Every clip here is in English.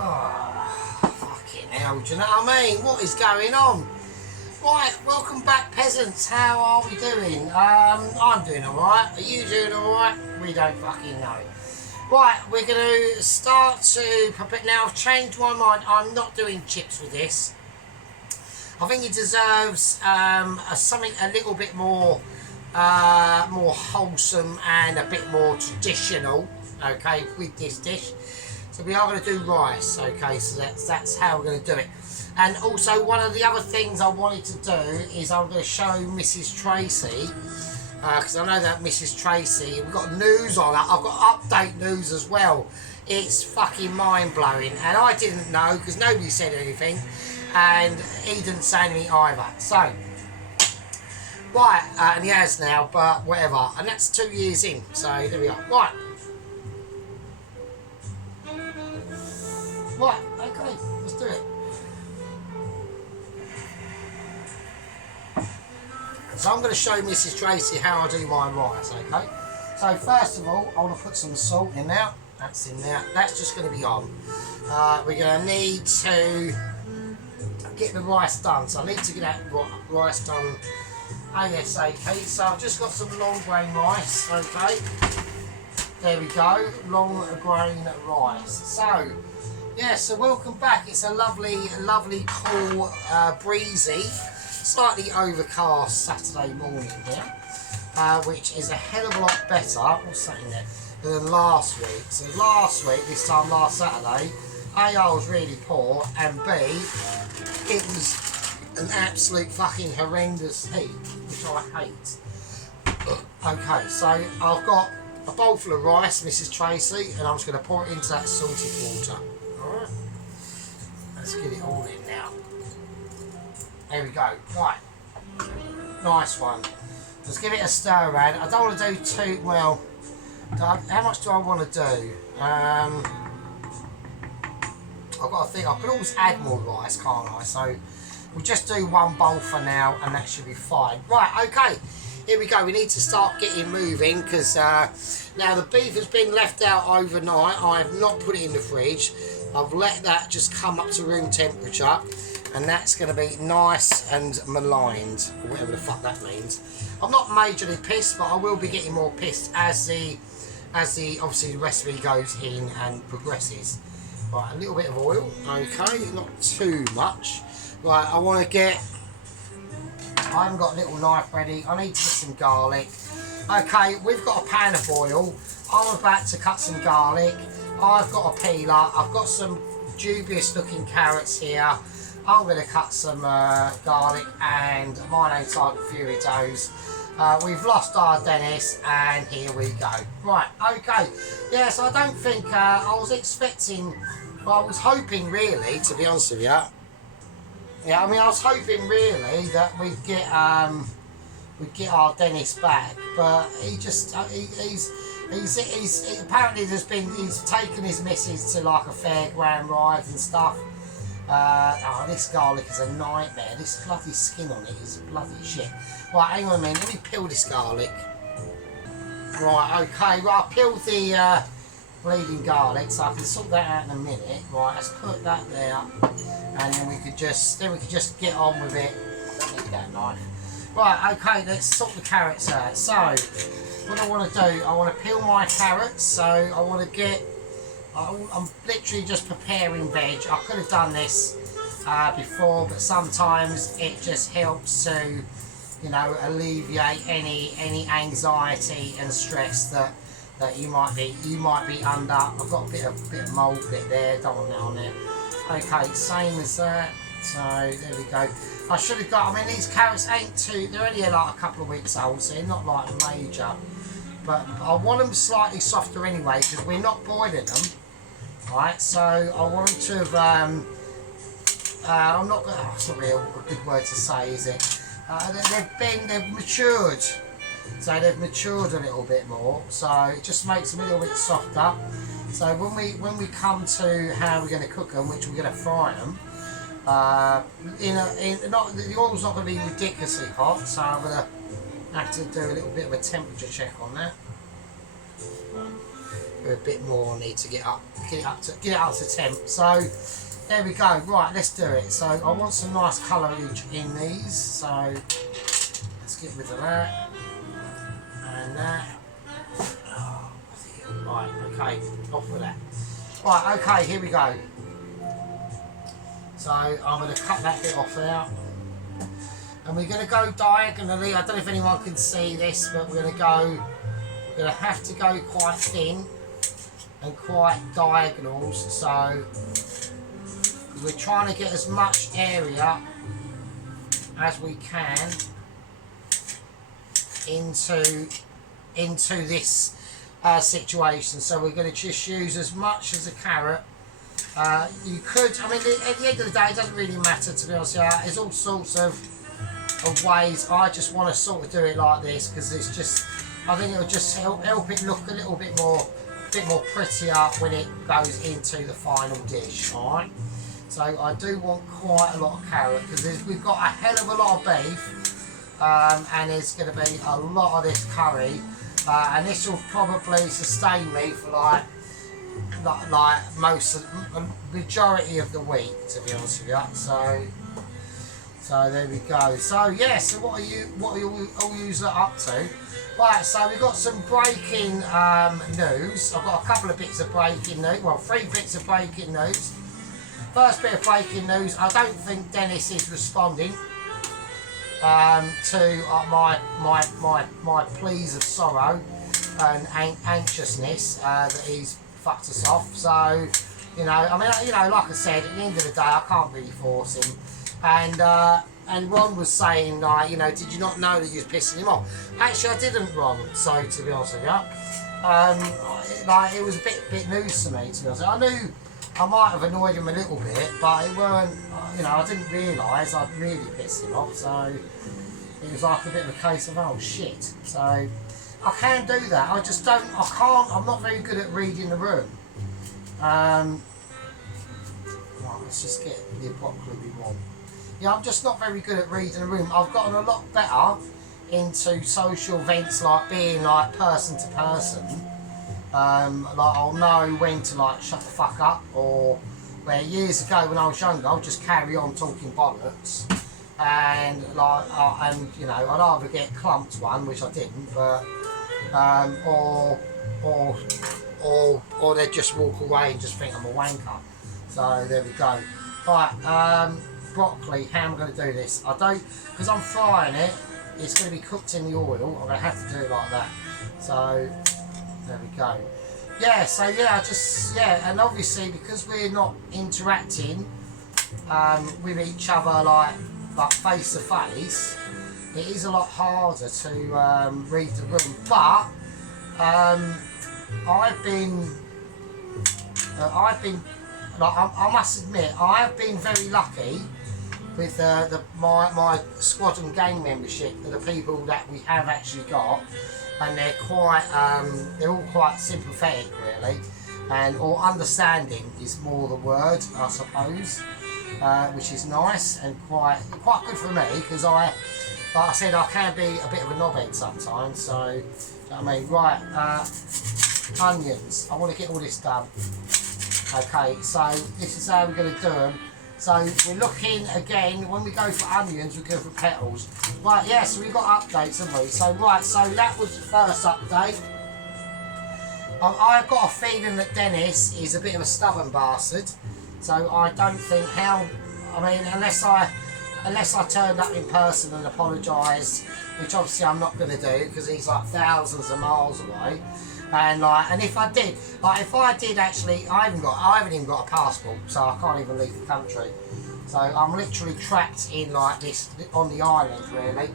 Oh, fucking hell, do you know what I mean? What is going on? Right, welcome back, peasants. How are we doing? I'm doing alright. Are you doing alright? We don't fucking know. Right, we're going to start to... Now, I've changed my mind. I'm not doing chips with this. I think it deserves something a little bit more wholesome and a bit more traditional, okay, with this dish. So we are going to do rice, okay, so that's how we're going to do it. And also, one of the other things I wanted to do is I'm going to show Mrs. Tracy, because I know that Mrs. Tracy, we've got news on that. I've got update news as well. It's fucking mind-blowing, and I didn't know because nobody said anything, and he didn't say anything either. So, right, and he has now, but whatever, and that's 2 years in, so there we are. Right. Right, okay, let's do it. So I'm going to show Mrs. Tracy how I do my rice, okay? So first of all, I want to put some salt in there. That's in there. That's just going to be on. We're going to need to get the rice done. So I need to get that rice done ASAP. So I've just got some long grain rice, okay? There we go, long grain rice. So, yeah, so welcome back. It's a lovely, cool, breezy, slightly overcast Saturday morning here, which is a hell of a lot better, what's that in there, than last week. So last week, this time last Saturday, A, I was really poor, and B, it was an absolute fucking horrendous heat, which I hate. Okay, so I've got a bowl full of rice, Mrs. Tracy, and I'm just going to pour it into that salted water. Alright, let's get it all in now. There we go. Right, nice one. Let's give it a stir around. I don't want to do too well. How much do I want to do? I've got to think. I could always add more rice, can't I? So we'll just do one bowl for now, and that should be fine. Right, okay. Here we go. We need to start getting moving because now the beef has been left out overnight. I have not put it in the fridge. I've let that just come up to room temperature, and that's going to be nice and maligned, or whatever the fuck that means. I'm not majorly pissed, but I will be getting more pissed as the obviously the recipe goes in and progresses. Right, a little bit of oil, okay, not too much. Right, I haven't got a little knife ready. I need to get some garlic. Okay, we've got a pan of oil. I'm about to cut some garlic. I've got a peeler. I've got some dubious looking carrots here. I'm going to cut some garlic and my name's like Furitos. We've lost our Dennis, and here we go. Right, okay. Yeah, so I don't think I was expecting, well, I was hoping really, to be honest with you. Yeah, I mean, I was hoping really that we'd get our Dennis back, but he just he's apparently he's taken his missus to like a fairground ride and stuff. Oh, this garlic is a nightmare. This bloody skin on it is bloody shit. Right, hang on a minute. Let me peel this garlic. Right, okay. Right, I peeled the bleeding garlic, so I can sort that out in a minute. Right, let's put that there, and then we could just get on with it. Don't need that knife. Right, okay. Let's sort the carrots out. So, what I want to do, I want to peel my carrots. So I want to get. I'm literally just preparing veg. I could have done this before, but sometimes it just helps to, you know, alleviate any anxiety and stress that you might be under. I've got a bit of mould bit there. Don't want that on there. Okay, same as that. So there we go. I should have got. I mean, these carrots ain't too. They're only like a couple of weeks old, so they're not like major. But I want them slightly softer anyway because we're not boiling them. Right, so I want them to have, I'm not going to, it's not really a good word to say, is it? They've matured, so they've matured a little bit more, so it just makes them a little bit softer. So when we come to how we're going to cook them, which we're going to fry them, the oil's not going to be ridiculously hot, so I'm going to have to do a little bit of a temperature check on that. a bit more. I need to get it up to temp. So there we go. Right, let's do it. So I want some nice colourage in these. So let's get rid of that and that. Oh, right, okay, off with that. Right, okay, here we go. So I'm going to cut that bit off out. And we're going to go diagonally. I don't know if anyone can see this, but we're going to have to go quite thin and quite diagonals. So we're trying to get as much area as we can into this situation. So we're going to just use as much as a carrot. You could, I mean, at the end of the day, it doesn't really matter, to be honest with you. There's all sorts of ways. I just want to sort of do it like this because it's just, I think it'll just help it look a little bit more prettier when it goes into the final dish. Alright, so I do want quite a lot of carrot because we've got a hell of a lot of beef, and there's going to be a lot of this curry, and this will probably sustain me for like most of the majority of the week, to be honest with you. So there we go. So yeah, so what are you all up to? Right, so we've got some breaking news. I've got a couple of bits of breaking news. Well, 3 bits of breaking news. First bit of breaking news, I don't think Dennis is responding to my pleas of sorrow and anxiousness that he's fucked us off. So, you know, I mean, you know, like I said, at the end of the day, I can't really force him. And Ron was saying, like, you know, did you not know that you was pissing him off? Actually, I didn't, Ron. So, to be honest with you, like, it was a bit news to me, to be honest. I knew I might have annoyed him a little bit, but it weren't, you know, I didn't realise I'd really pissed him off. So it was like a bit of a case of, oh shit. So I can do that. I just don't. I can't. I'm not very good at reading the room. Right, let's just get the broccoli we want. Yeah, I'm just not very good at reading the room. I've gotten a lot better into social events, like being like person to person. Like I'll know when to like shut the fuck up, or where years ago when I was younger, I'll just carry on talking bollocks, and like and you know, I'd either get clumped one, which I didn't, but or they'd just walk away and just think I'm a wanker. So there we go. Right, broccoli, how am I going to do this? I don't, because I'm frying it, it's going to be cooked in the oil. I'm going to have to do it like that. So there we go. Yeah, so yeah, and obviously because we're not interacting with each other like face to face, it is a lot harder to read the room. But I've been like, I must admit, I have been very lucky with my squadron gang membership, the people that we have actually got, and they're all quite sympathetic, really, or understanding is more the word, I suppose, which is nice and quite good for me, because like I said, I can be a bit of a knobhead sometimes. So you know what I mean. Right, onions. I want to get all this done. Okay, so this is how we're going to do them. So we're looking again, when we go for onions, we go for petals. Right, yeah, so we've got updates, haven't we? So right, so that was the first update. I've got a feeling that Dennis is a bit of a stubborn bastard. So I don't think unless I turned up in person and apologised, which obviously I'm not going to do because he's like thousands of miles away. And if I did actually, I haven't even got a passport, so I can't even leave the country. So I'm literally trapped in like this on the island, really,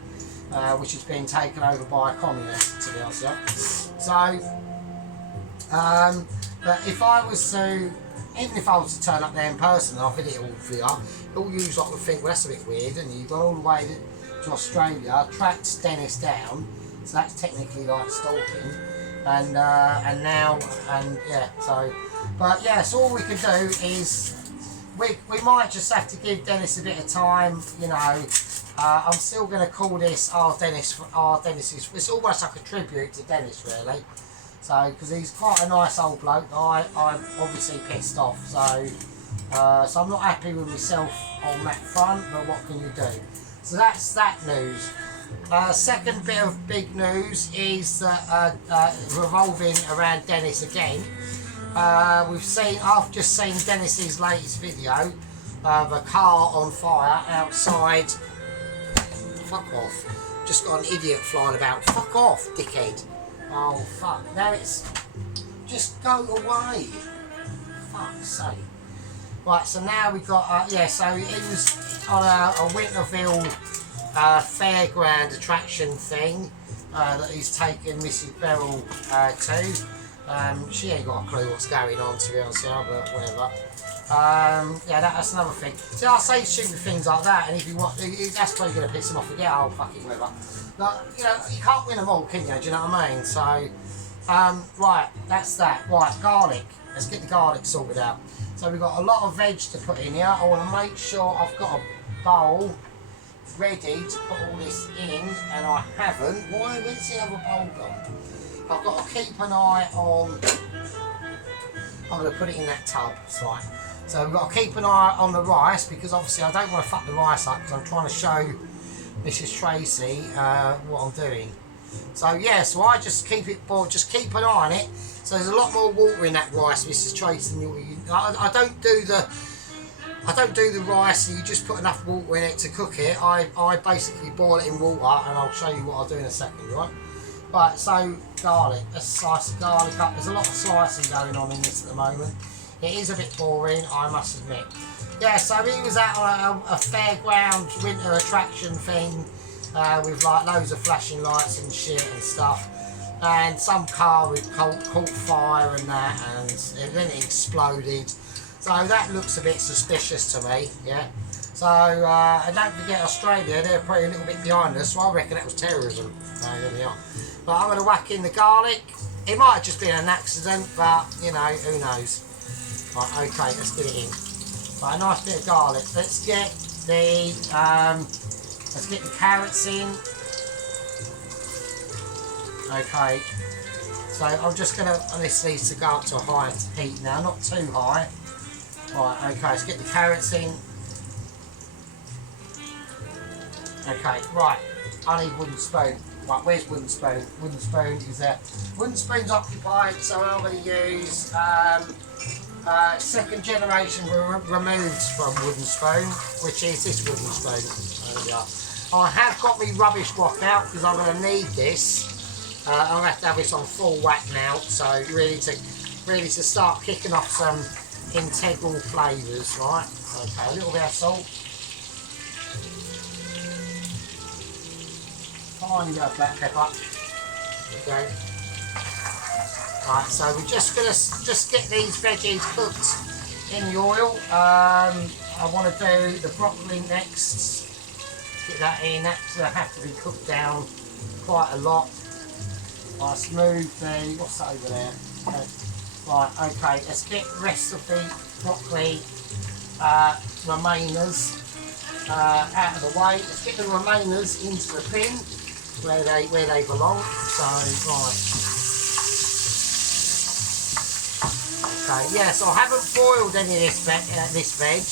which has been taken over by a communist, to be honest with you. So, but if I was to, even if I was to turn up there in person, I'll fit it all for you. All you lot would think, well, that's a bit weird, and you've gone all the way to Australia, tracked Dennis down, so that's technically like stalking. And yeah, so, but yeah, so all we can do is we might just have to give Dennis a bit of time, you know. I'm still going to call this Dennis. It's almost like a tribute to Dennis, really. So, because he's quite a nice old bloke, I'm obviously pissed off. So, so I'm not happy with myself on that front, but what can you do? So that's that news. Second bit of big news is that revolving around Dennis again. I've just seen Dennis's latest video of a car on fire outside. Fuck off. Just got an idiot flying about. Fuck off, dickhead. Oh fuck. Now it's just go away. Fuck's sake. Right, so now we've got so it was on a Winterville fairground attraction thing that he's taken Mrs. Beryl to. She ain't got a clue what's going on, to be honest with you, but whatever. Yeah, that's another thing. See, I say stupid things like that, and if you want, that's probably going to piss them off again. Oh, fucking whatever. But, you know, you can't win them all, can you? Do you know what I mean? So, right, that's that. Right, garlic. Let's get the garlic sorted out. So we've got a lot of veg to put in here. I want to make sure I've got a bowl ready to put all this in, and I haven't. Where's the other bowl gone? I've got to keep an eye on. I'm going to put it in that tub. That's right. So we've got to keep an eye on the rice, because obviously I don't want to fuck the rice up, because I'm trying to show Mrs. Tracy what I'm doing. So yeah, so I just keep it boiled, just keep an eye on it. So there's a lot more water in that rice, Mrs. Tracy, than I don't do the rice, so you just put enough water in it to cook it. I basically boil it in water, and I'll show you what I'll do in a second, right? Right, so garlic, let's slice the garlic up. There's a lot of slicing going on in this at the moment. It is a bit boring, I must admit. Yeah, so he was at a fairground winter attraction thing with like loads of flashing lights and shit and stuff. And some car with caught fire and that, and then it exploded. So that looks a bit suspicious to me, yeah. So, and don't forget Australia, they're probably a little bit behind us, so I reckon that was terrorism. So there we are. But I'm going to whack in the garlic. It might have just been an accident, but, you know, who knows. Right, okay, let's get it in. Right, a nice bit of garlic. Let's get the carrots in. Okay, so I'm just going to, this needs to go up to a high heat now, not too high. Right, okay, let's get the carrots in. Okay, right, I need wooden spoon. Right, where's wooden spoon? Wooden spoon is there. Wooden spoon's occupied, so I'm going to use second generation removed from wooden spoon, which is this wooden spoon. There we are. I have got my rubbish wok out, because I'm going to need this. I'm going to have this on full whack now, so really to start kicking off some integral flavours, right? Okay, a little bit of salt. Tiny bit of black pepper. Okay. Right, so we're just gonna get these veggies cooked in the oil. I want to do the broccoli next. Get that in. That's going to have to be cooked down quite a lot. I smooth the, what's that over there? Okay. Right, okay, let's get the rest of the broccoli remainers out of the way. Let's get the remainers into the bin where they belong. So, right. Okay, yeah, so I haven't boiled any of this veg.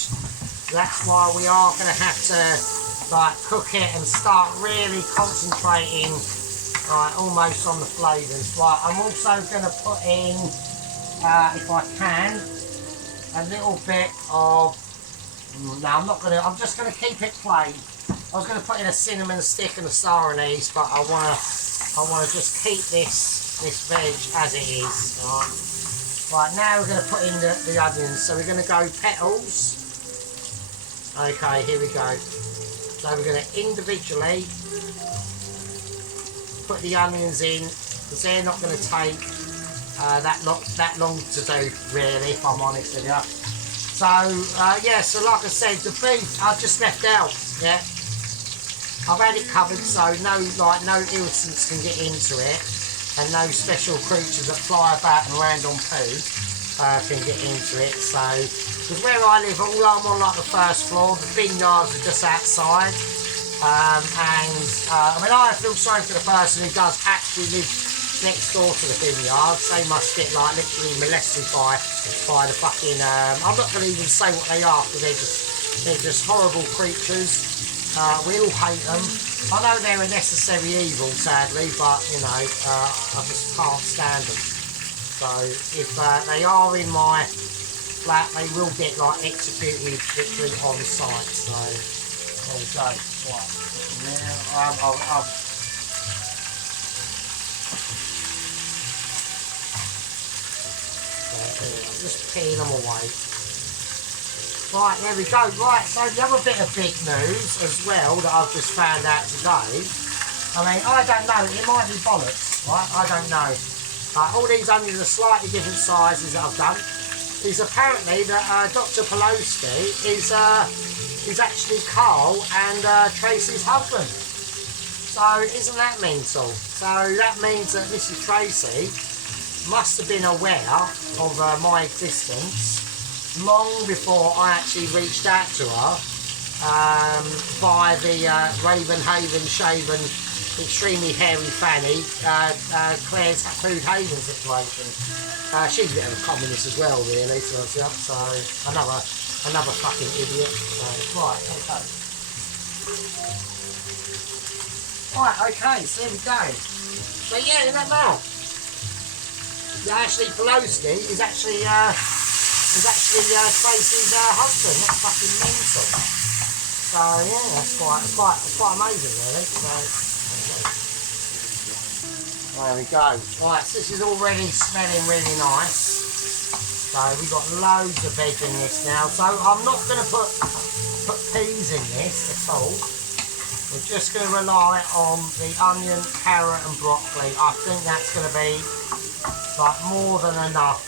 That's why we are going to have to like cook it and start really concentrating almost on the flavours. Right, I'm also going to put in, if I can, a little bit of, no, I'm just going to keep it plain. I was going to put in a cinnamon stick and a star anise, but I want to just keep this veg as it is. Right, now we're going to put in the onions. So we're going to go petals. Okay, here we go. So we're going to individually put the onions in, because they're not going to take that long to do, really, if I'm honest with you. So yeah, so like I said, the beef I just left out. Yeah, I've had it covered, so no irritants can get into it, and no special creatures that fly about and land on poo can get into it. So, because where I live, I'm on like the first floor, the vineyards are just outside. I mean, I feel sorry for the person who does actually live next door to the vineyards. They must get like literally molested by the fucking. I'm not going to even say what they are because they're just horrible creatures. We all hate them. I know they're a necessary evil, sadly, but you know, I just can't stand them. So if they are in my flat, they will get like executed literally on site. So there we go. Right. Now I'm just peeling them away. Right, there we go. Right, so the other bit of big news as well that I've just found out today. I mean, I don't know, it might be bollocks, right? I don't know. All these onions are slightly different sizes that I've done. Is apparently that Dr. Pelosi is actually Carl and Tracy's husband. So isn't that mental? So that means that Mrs. Tracy must have been aware of my existence long before I actually reached out to her via the Ravenhaven shaven, extremely hairy fanny Claire's Food Haven situation. She's a bit of a communist as well, really, so another fucking idiot. Right, okay. Right, okay, so there we go. So yeah, isn't that mad? Actually, Pelosi is actually Tracy's husband. That's fucking mental. So yeah, that's quite amazing, really. So there we go. Right, so this is already smelling really nice. So we've got loads of veg in this now. So I'm not going to put peas in this at all. We're just going to rely on the onion, carrot and broccoli. I think that's going to be like more than enough.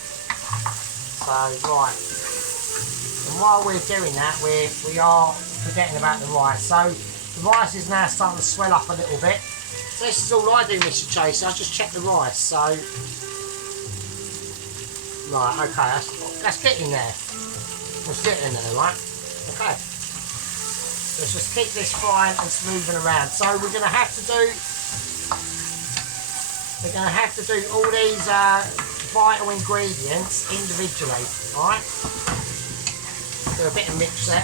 So right, and while we're doing that, we are forgetting about the rice. So the rice is now starting to swell up a little bit. So this is all I do, Mr. Chase. I just check the rice. So right, okay, that's getting there. Let's get in there, right? Okay. Let's just keep this frying and smoothing around. So we're going to have to do all these vital ingredients individually, alright? Do a bit of mix there.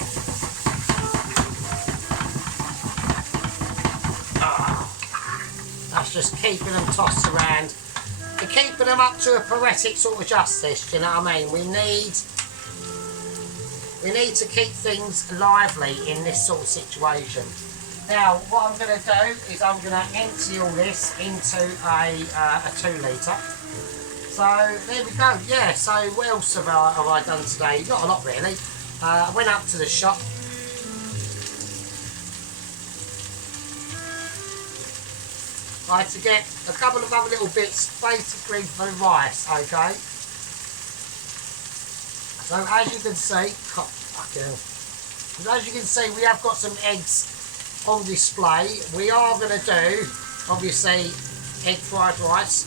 That's just keeping them tossed around and keeping them up to a poetic sort of justice, do you know what I mean? We need to keep things lively in this sort of situation. Now, what I'm going to do is I'm going to empty all this into a 2 litre. So, there we go. Yeah, so what else have I done today? Not a lot, really. I went up to the shop. I had to get a couple of other little bits, basically for the rice, okay? So as you can see, we have got some eggs on display. We are going to do, obviously, egg fried rice,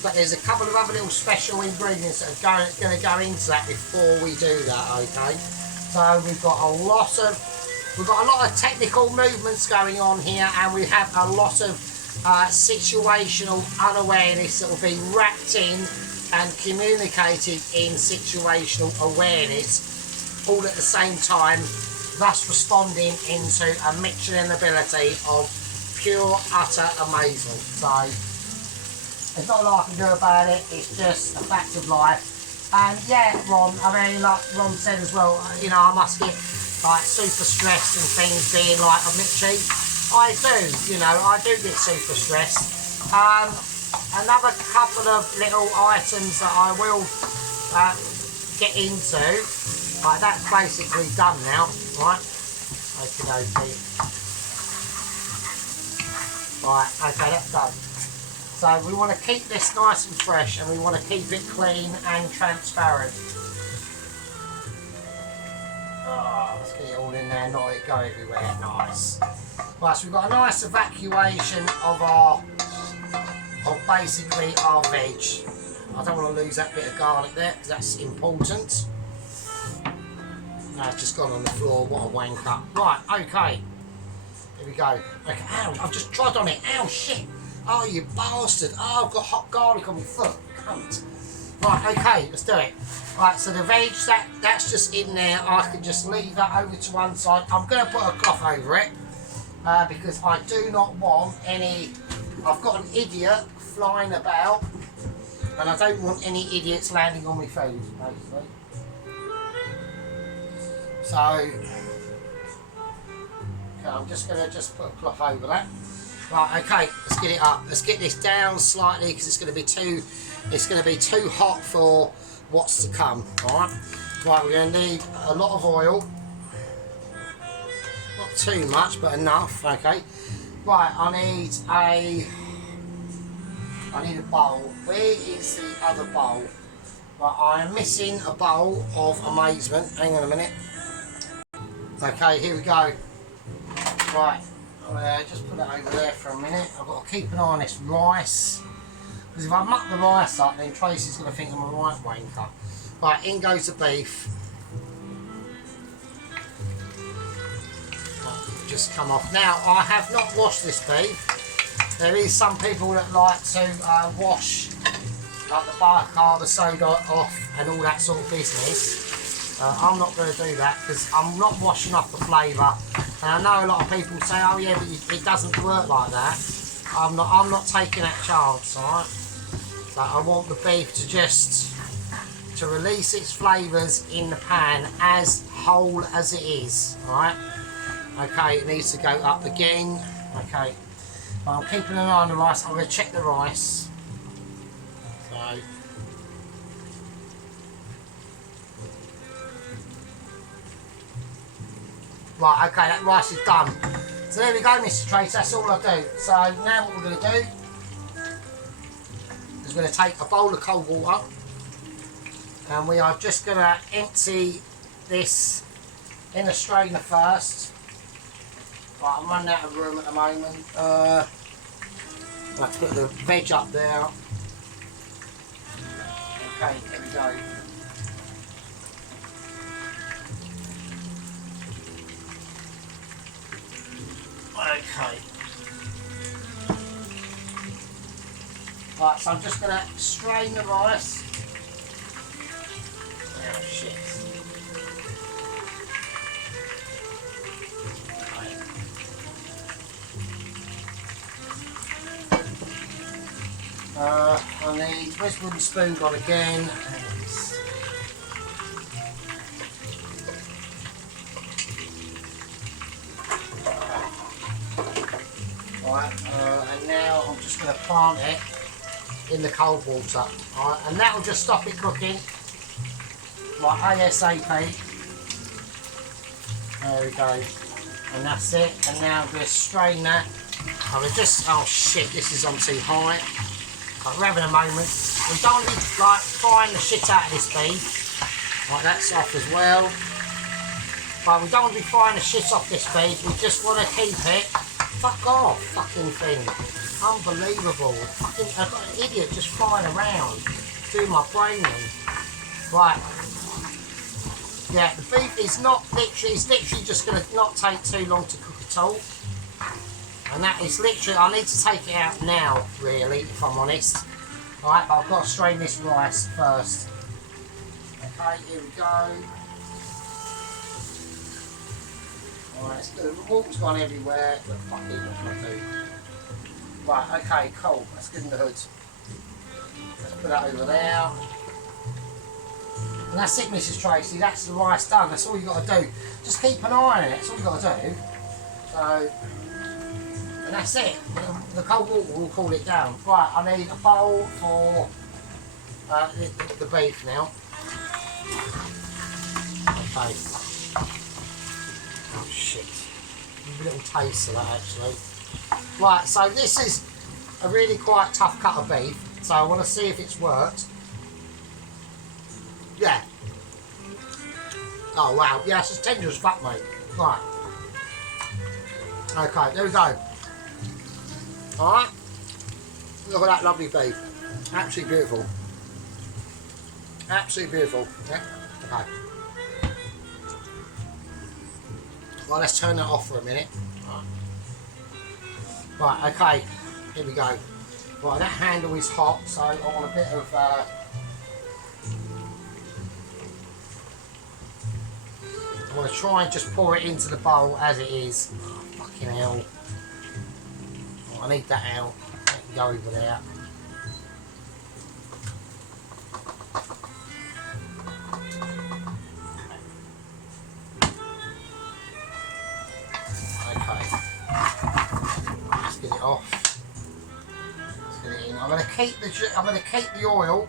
but there's a couple of other little special ingredients that are going to go into that before we do that, okay? So we've got a lot of technical movements going on here, and we have a lot of situational unawareness that will be wrapped in and communicated in situational awareness all at the same time, thus responding into a Michelin ability of pure, utter amazement. So there's not a lot I can do about it, it's just a fact of life. And yeah, Ron, I mean, like Ron said as well, you know, I must get like super stressed and things being like a Mitchie. I do, you know, I do get super stressed. Another couple of little items that I will get into, like that's basically done now, right? Okay. Right, okay, that's done. So we want to keep this nice and fresh, and we want to keep it clean and transparent. Oh, let's get it all in there, not it go everywhere, nice. Right, so we've got a nice evacuation of basically our veg. I don't want to lose that bit of garlic there because that's important. No, it's just gone on the floor, what a wanker. Right, okay. Here we go. Okay, ow, I've just trod on it. Ow, shit. Oh, you bastard. Oh, I've got hot garlic on my foot. Cunt. Right, okay, let's do it. Right, so the veg, that's just in there. I can just leave that over to one side. I'm going to put a cloth over it because I do not want any... I've got an idiot flying about and I don't want any idiots landing on my food, basically. So, okay, I'm just going to put a cloth over that. Right, okay, let's get it up. Let's get this down slightly because it's going to be too hot for what's to come. Alright. Right, we're going to need a lot of oil. Not too much, but enough, okay. Right, I need a bowl. Where is the other bowl? Right, I am missing a bowl of amazement. Hang on a minute. Okay, here we go. Right. Just put it over there for a minute. I've got to keep an eye on this rice. Because if I muck the rice up, then Tracy's going to think I'm a right wanker. Right, in goes the beef. Right, just come off. Now, I have not washed this beef. There is some people that like to wash like the barcode, the soda off and all that sort of business. I'm not going to do that because I'm not washing off the flavour. And I know a lot of people say, oh yeah, but it doesn't work like that. I'm not taking that chance, alright? So I want the beef to release its flavours in the pan as whole as it is, alright? Okay, it needs to go up again. Okay, well, I'm keeping an eye on the rice. I'm going to check the rice. So. Right, okay, that rice is done. So there we go, Mr. Trace, that's all I do. So now what we're going to do is we're going to take a bowl of cold water and we are just going to empty this in a strainer first. Right, I'm running out of room at the moment. Let's put the veg up there. Okay, there we go. Okay. Right, so I'm just going to strain the rice. Oh shit. Okay. I need, where's wooden spoon gone again? And now I'm just going to plant it in the cold water. Alright, and that will just stop it cooking. Like ASAP. There we go. And that's it. And now I'm going to strain that. I'm going to just, oh shit, this is on too high. But we're having a moment. We don't want to be like frying the shit out of this beef. Like that's off as well. But we don't want to be frying the shit off this beef. We just want to keep it. Fuck off, fucking thing. Unbelievable. Fucking, I've got an idiot just flying around, doing my brain in. Right. Yeah, the beef is not literally, it's literally just going to not take too long to cook at all. And that is literally, I need to take it out now, really, if I'm honest. Alright, but I've got to strain this rice first. Okay, here we go. Alright, the water's gone everywhere, but fuck it, what can I do? Right, okay, cool, let's give him the hood. Let's put that over there. And that's it, Mrs. Tracy, that's the rice done, that's all you got to do. Just keep an eye on it, that's all you got to do. So, and that's it, the cold water will cool it down. Right, I need a bowl for the beef now. Okay. Oh shit. A little taste of that actually. Right, so this is a really quite tough cut of beef, so I want to see if it's worked. Yeah. Oh wow, yeah, it's as tender as fuck, mate. Right. Okay, there we go. Alright. Look at that lovely beef. Absolutely beautiful. Absolutely beautiful. Yeah? Okay. Well, let's turn that off for a minute. Right, okay, here we go. Right, that handle is hot, so I want a bit of I'm going to try and just pour it into the bowl as it is. Oh, fucking hell. Oh, I need that out. That can go over there. Okay. Let's get it off. Let's get it in. I'm going to keep the oil.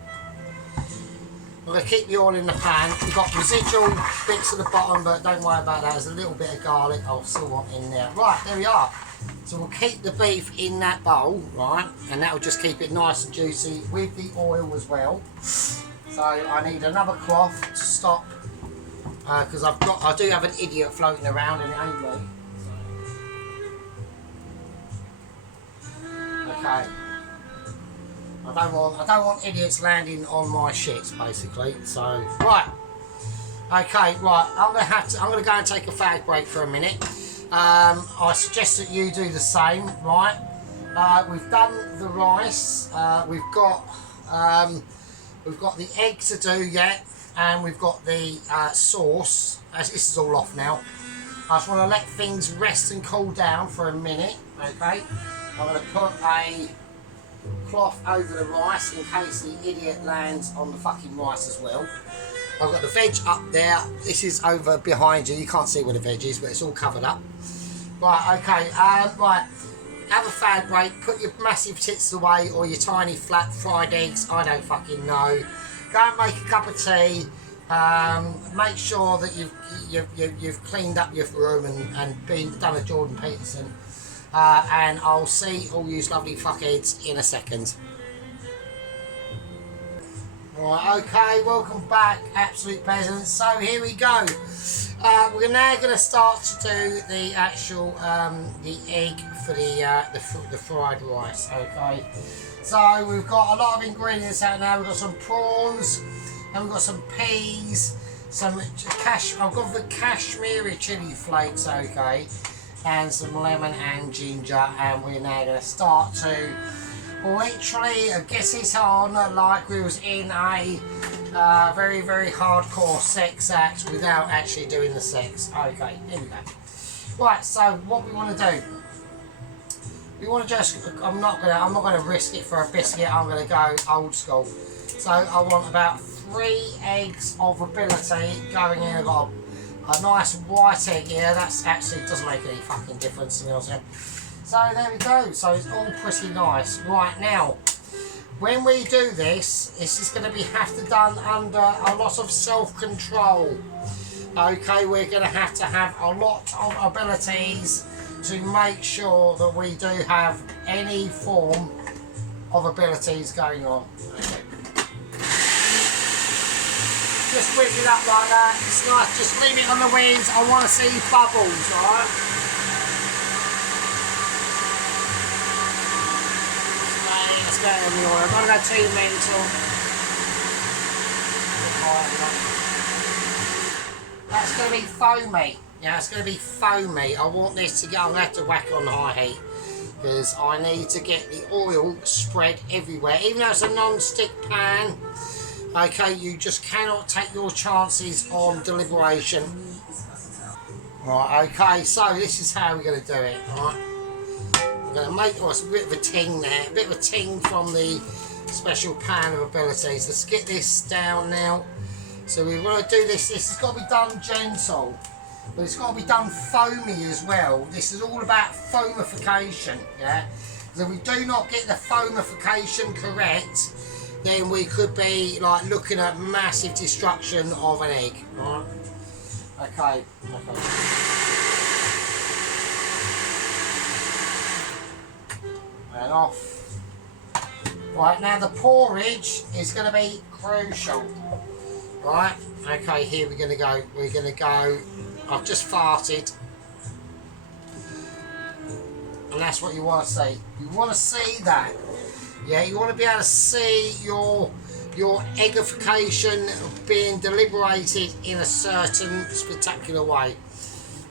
I'm going to keep the oil in the pan. We've got residual bits at the bottom, but don't worry about that. There's a little bit of garlic I'll still want in there. Right, there we are. So we'll keep the beef in that bowl, right? And that'll just keep it nice and juicy with the oil as well. So I need another cloth to stop, because I do have an idiot floating around and it ain't me. Okay. I don't want idiots landing on my shits, basically. So right, okay, right. I'm gonna go and take a fag break for a minute. I suggest that you do the same, right? We've done the rice. We've got the egg to do yet, and we've got the sauce. This is all off now. I just want to let things rest and cool down for a minute. Okay, I'm gonna put a cloth over the rice in case the idiot lands on the fucking rice as well. I've got the veg up there. This is over behind you. You can't see where the veg is, but it's all covered up. Right, okay, right. Have a fag break. Put your massive tits away or your tiny flat fried eggs. I don't fucking know. Go and make a cup of tea. Make sure that you've cleaned up your room and done a Jordan Peterson. And I'll see all you lovely fuckheads in a second. Right, okay, welcome back, absolute peasants. So here we go. We're now going to start to do the actual the egg for the fried rice. Okay. So we've got a lot of ingredients out now. We've got some prawns, and we've got some peas, some I've got the Kashmiri chili flakes. Okay. And some lemon and ginger, and we're now going to start to literally get this on like we was in a very, very hardcore sex act without actually doing the sex. Okay, here we go. Right, so what we want to do, we want to just, I'm not gonna risk it for a biscuit. I'm going to go old school. So I want about 3 eggs of ability going in. I've got a nice white egg here. That's actually doesn't make any fucking difference, to be honest. So there we go. So it's all pretty nice. Right now, when we do this is going to be have to done under a lot of self-control. Okay, we're going to have a lot of abilities to make sure that we do have any form of abilities going on. Okay. Just whip it up like that. It's nice. Just leave it on the wings. I want to see bubbles, right? Let's go in the oil. I'm not going to go too mental. That's going to be foamy. Yeah, it's going to be foamy. I want this to go. I'm going to have to whack it on high heat because I need to get the oil spread everywhere. Even though it's a non-stick pan. Okay, you just cannot take your chances on deliberation. Right, okay, so this is how we're going to do it, right? We're going to make, it's a bit of a ting there, a bit of a ting from the special pan of abilities. Let's get this down now. So we want to do this has got to be done gentle, but it's got to be done foamy as well. This is all about foamification, yeah? So if we do not get the foamification correct, then we could be like looking at massive destruction of an egg, right? Okay. And off. Right, now the porridge is going to be crucial. Right, okay, here we're going to go. We're going to go, I've just farted. And that's what you want to see. You want to see that. Yeah, you want to be able to see your eggification being deliberated in a certain spectacular way.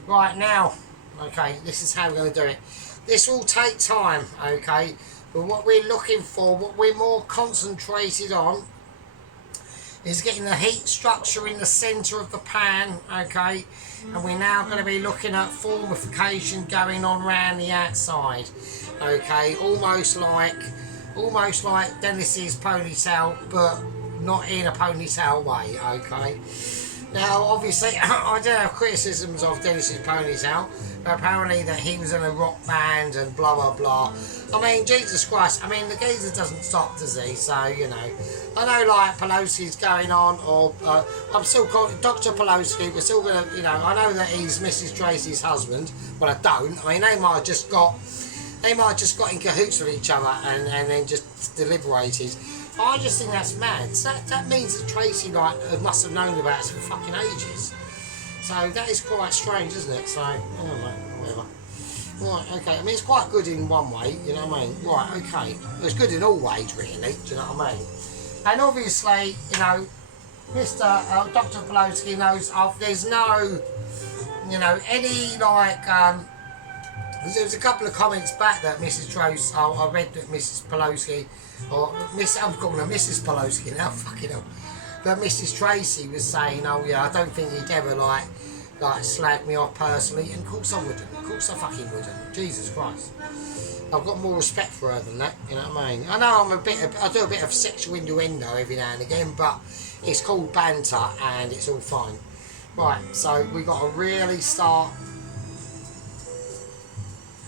Right now, okay, this is how we're going to do it. This will take time, okay, But what we're looking for, what we're more concentrated on, is getting the heat structure in the centre of the pan, okay? And we're now going to be looking at formification going on around the outside, okay? Almost like Dennis's ponytail, but not in a ponytail way, okay? Now, obviously, I do have criticisms of Dennis's ponytail, but apparently that he was in a rock band and blah, blah, blah. I mean, Jesus Christ, I mean, the geezer doesn't stop, does he? So, you know, I know, like, Pelosi's going on, or I'm still calling Dr. Pelosi. We're still going to, you know, I know that he's Mrs. Tracy's husband, but I don't. I mean, they might have just got in cahoots with each other and then just deliberated. I just think that's mad. So that means that Tracy, like, must have known about it for fucking ages. So that is quite strange, isn't it? So, anyway, whatever. Right, okay. I mean, it's quite good in one way, you know what I mean? Right, okay. It's good in all ways, really, do you know what I mean? And obviously, you know, Mr. Dr. Pelosi knows there's no, you know, any, like, there was a couple of comments back that Mrs. Tracy, I read that Mrs. Pelosi, or I'm calling her Mrs. Pelosi now, fucking hell. But Mrs. Tracy was saying, oh yeah, I don't think he'd ever like slag me off personally. And of course I wouldn't. Of course I fucking wouldn't. Jesus Christ. I've got more respect for her than that, you know what I mean? I know I do a bit of sexual innuendo every now and again, but it's called banter and it's all fine. Right, so we've got to really start.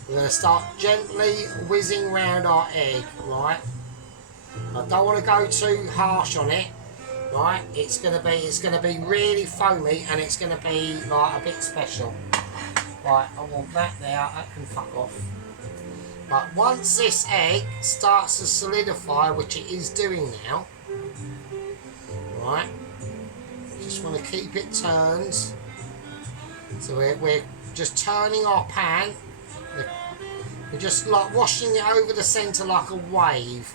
We're going to start gently whizzing round our egg, right? I don't want to go too harsh on it, right? It's going to be really foamy and it's going to be like a bit special. Right, I want that there. That can fuck off. But once this egg starts to solidify, which it is doing now, right? Just want to keep it turned. So we're just turning our pan. We're just like washing it over the centre like a wave.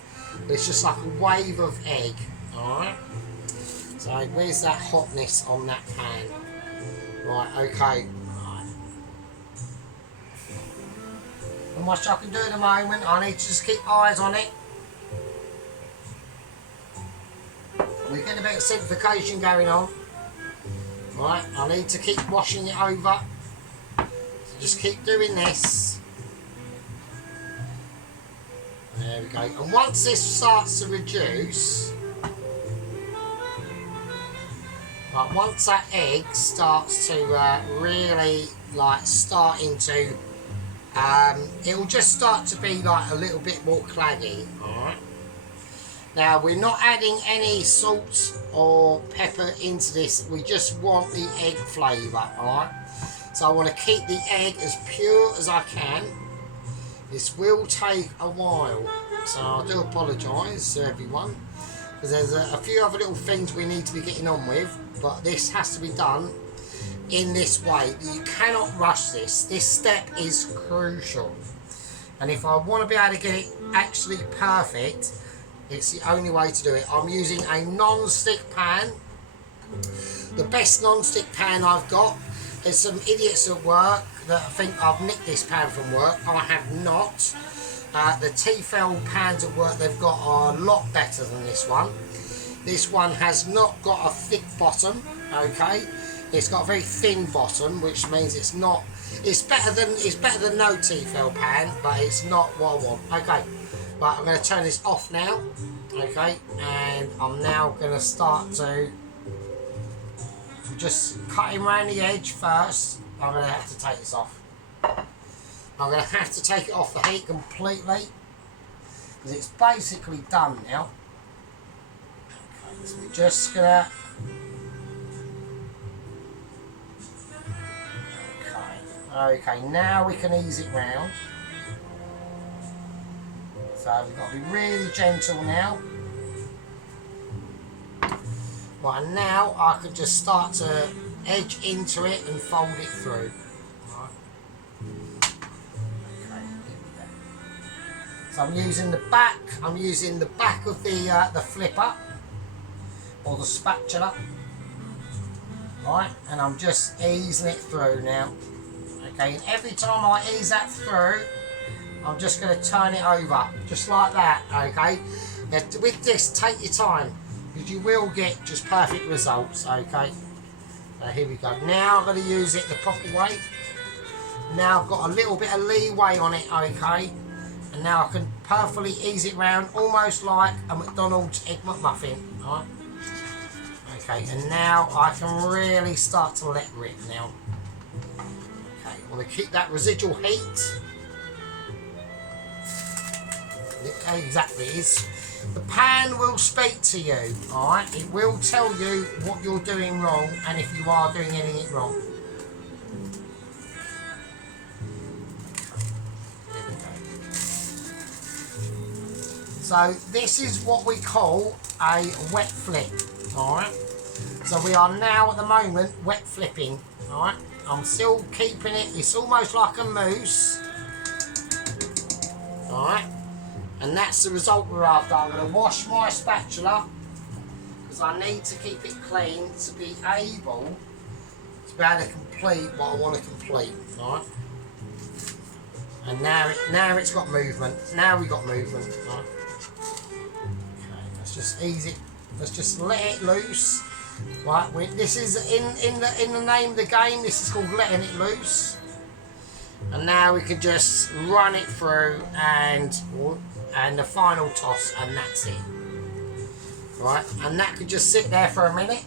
It's just like a wave of egg, alright? So where's that hotness on that pan? Right, okay. Right. Not much I can do at the moment. I need to just keep eyes on it. We're getting a bit of acidification going on. Right, I need to keep washing it over. So just keep doing this. There we go. And once this starts to reduce, like once that egg starts to really like starting to, it will just start to be like a little bit more claggy. Alright. Now we're not adding any salt or pepper into this. We just want the egg flavour. Alright. So I want to keep the egg as pure as I can. This will take a while, so I do apologise to everyone, because there's a few other little things we need to be getting on with, but this has to be done in this way. You cannot rush this. This step is crucial, and if I want to be able to get it actually perfect, it's the only way to do it. I'm using a non-stick pan, the best non-stick pan I've got. There's some idiots at work that think I've nicked this pan from work. I have not. The Tefal pans at work they've got are a lot better than this one. This one has not got a thick bottom, okay? It's got a very thin bottom, which means it's not. It's better than no Tefal pan, but it's not what I want. Okay, right, I'm going to turn this off now. Okay, and I'm now going to start to just cutting around the edge first. I'm going to have to take this off. I'm going to have to take it off the heat completely, because it's basically done now. Okay, so we're just going to... Okay, now we can ease it round. So we've got to be really gentle now. Right, and now I can just start to edge into it and fold it through. Right. Okay, here we go. So I'm using the back of the flipper or the spatula. Right, and I'm just easing it through now. Okay, and every time I ease that through, I'm just going to turn it over, just like that, okay? Now, with this, take your time, because you will get just perfect results, okay? So here we go. Now I'm going to use it the proper way. Now I've got a little bit of leeway on it, okay? And now I can perfectly ease it round, almost like a McDonald's Egg McMuffin, alright? Okay, and now I can really start to let rip now. Okay, I want to keep that residual heat. Exactly, the pan will speak to you, alright? It will tell you what you're doing wrong and if you are doing anything wrong. There we go. So this is what we call a wet flip, alright? So we are now at the moment wet flipping, alright? I'm still keeping it, it's almost like a mousse, alright? And that's the result we're after. I'm going to wash my spatula because I need to keep it clean to be able to complete what I want to complete. Right? And now it's got movement. Now we got movement. Right? Okay, let's just ease it. Let's just let it loose. Right? This is in the name of the game. This is called letting it loose. And now we can just run it through and the final toss, and that's it. Right, and that could just sit there for a minute,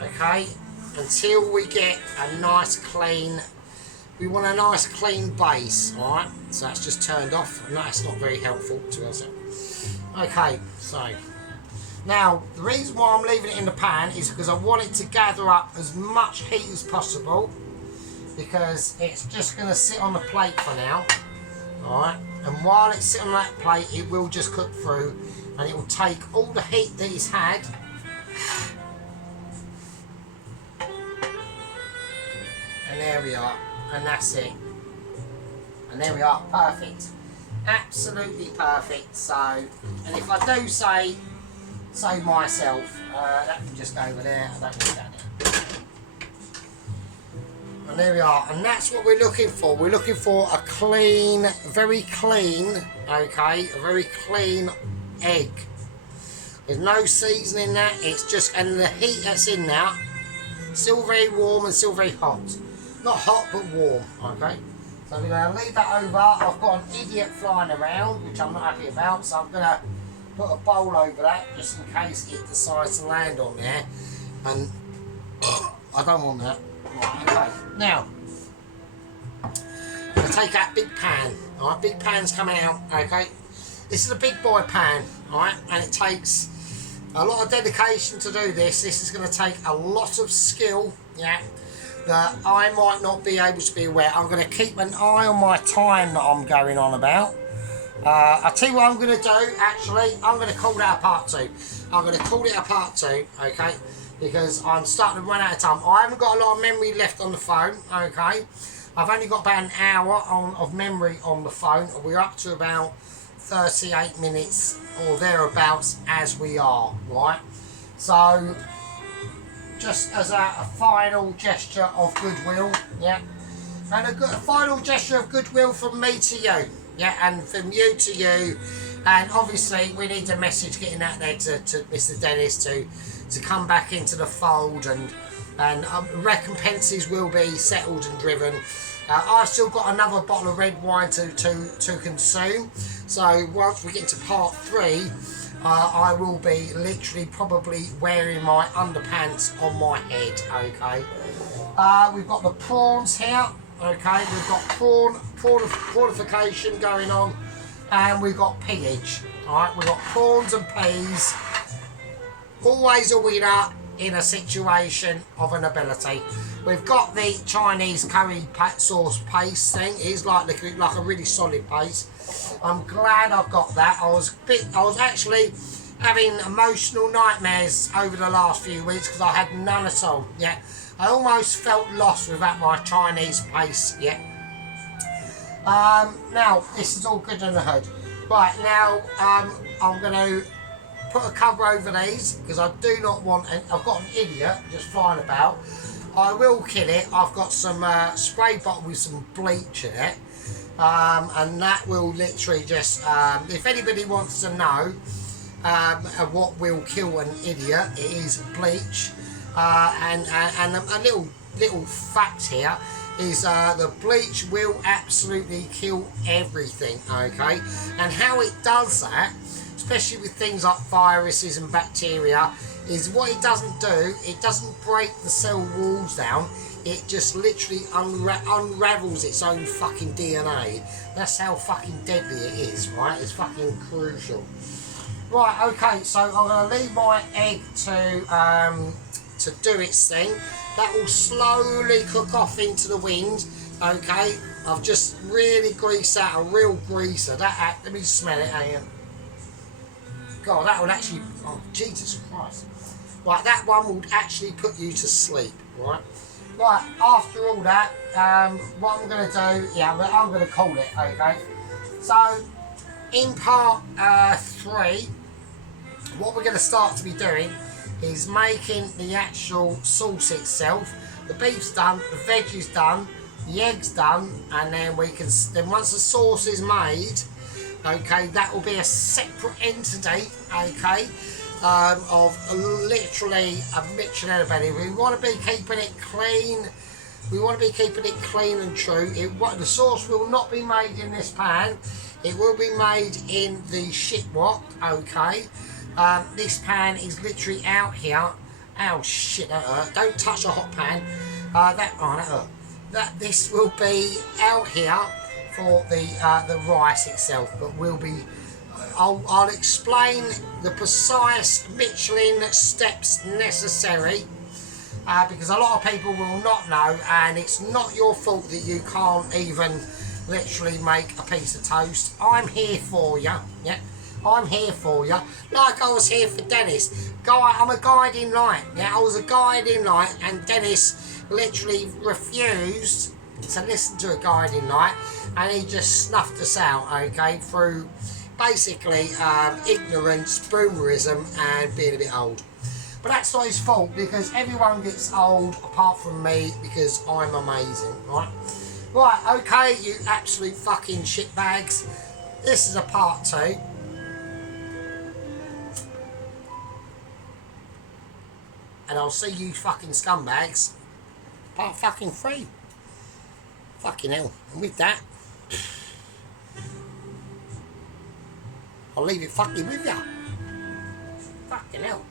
okay, until we get a nice clean, we want a nice clean base, alright, so that's just turned off, and that's not very helpful to us. Okay, so, now, the reason why I'm leaving it in the pan is because I want it to gather up as much heat as possible, because it's just going to sit on the plate for now, alright. And while it's sitting on that plate, it will just cook through and it will take all the heat that it's had and there we are, and that's it. And there we are, perfect. Absolutely perfect. So, and if I do say myself, that can just go over there, I don't need that there. And there we are, and that's what we're looking for. We're looking for a clean, very clean, okay, a very clean egg. There's no seasoning in that, it's just, and the heat that's in there, still very warm and still very hot. Not hot, but warm, okay. So we're going to leave that over. I've got an idiot flying around, which I'm not happy about, so I'm going to put a bowl over that, just in case it decides to land on there. And I don't want that. Right, okay. Now, I'm going to take that big pan. Alright, big pan's coming out, okay. This is a big boy pan, alright, and it takes a lot of dedication to do this. This is going to take a lot of skill, yeah, that I might not be able to be aware. I'm going to keep an eye on my time that I'm going on about. I'll tell you what I'm going to do, actually. I'm going to call that a part 2. I'm going to call it a part 2, okay, because I'm starting to run out of time. I haven't got a lot of memory left on the phone, okay. I've only got about an hour of memory on the phone. We're up to about 38 minutes or thereabouts as we are, right? So, just as a final gesture of goodwill, yeah, and a final gesture of goodwill from me to you, yeah, and from you to you, and obviously we need a message getting out there to Mr. Dennis to come back into the fold, and recompenses will be settled and driven. I've still got another bottle of red wine to consume, so once we get into part 3, I will be literally probably wearing my underpants on my head, okay. We've got the prawns here, okay, we've got prawnification going on, and we've got peage, alright, we've got prawns and peas, always a winner in a situation of an ability. We've got the Chinese curry sauce paste thing. It is like a really solid paste. I'm glad I've got that. I was actually having emotional nightmares over the last few weeks because I had none at all. Yeah, I almost felt lost without my Chinese paste. Yeah. Now this is all good in the hood. Right now, I'm going to put a cover over these because I do not want. I've got an idiot just flying about. I will kill it. I've got some spray bottle with some bleach in it, and that will literally just, if anybody wants to know what will kill an idiot, it is bleach. And a little fact here is the bleach will absolutely kill everything, okay? And how it does that, especially with things like viruses and bacteria, is what it doesn't do, it doesn't break the cell walls down, it just literally unravels its own fucking DNA. That's how fucking deadly it is, right? It's fucking crucial. Right, okay, so I'm going to leave my egg to do its thing. That will slowly cook off into the wind, okay? I've just really greased out a real greaser. Let me smell it, hang on. God, that would actually, oh, Jesus Christ. Right, that one will actually put you to sleep, right? Right, after all that, what I'm going to do, yeah, I'm going to call it, okay? So, in part 3, what we're going to start to be doing is making the actual sauce itself. The beef's done, the veggie's done, the egg's done, and then then once the sauce is made, okay, that will be a separate entity, okay, of literally a Michelin belly. We want to be keeping it clean. We want to be keeping it clean and true. The sauce will not be made in this pan. It will be made in the shit wok, okay. This pan is literally out here. Ow, shit, that hurt. Don't touch a hot pan. That hurt. This will be out here for the rice itself, but we'll be. I'll explain the precise Michelin steps necessary, because a lot of people will not know, and it's not your fault that you can't even literally make a piece of toast. I'm here for you. Yeah. I'm here for you, like I was here for Dennis. I'm a guiding light. Yeah, I was a guiding light, and Dennis literally refused to listen to a guiding light, and he just snuffed us out, okay, through basically ignorance, boomerism, and being a bit old. But that's not his fault, because everyone gets old apart from me, because I'm amazing, right? Right, okay, you absolute fucking shitbags. This is a part 2. And I'll see you fucking scumbags part fucking 3. Fucking hell. And with that, I'll leave it fucking with ya. Fucking hell.